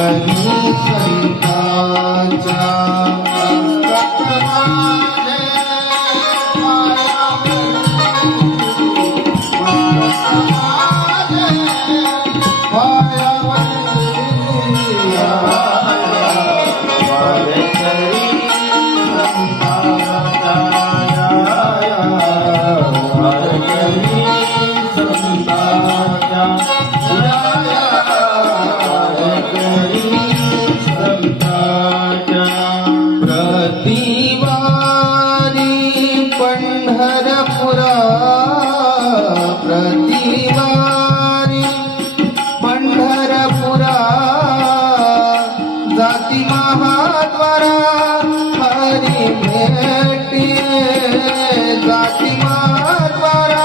वारकरी हरी भेटी जाती महाद्वारा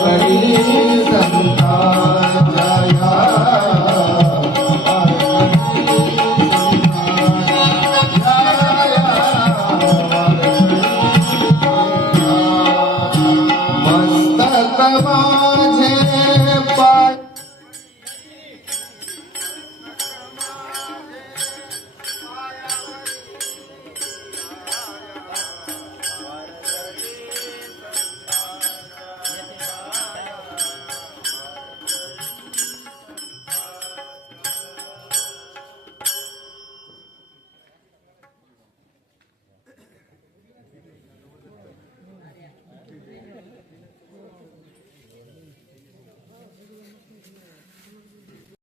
सकली संता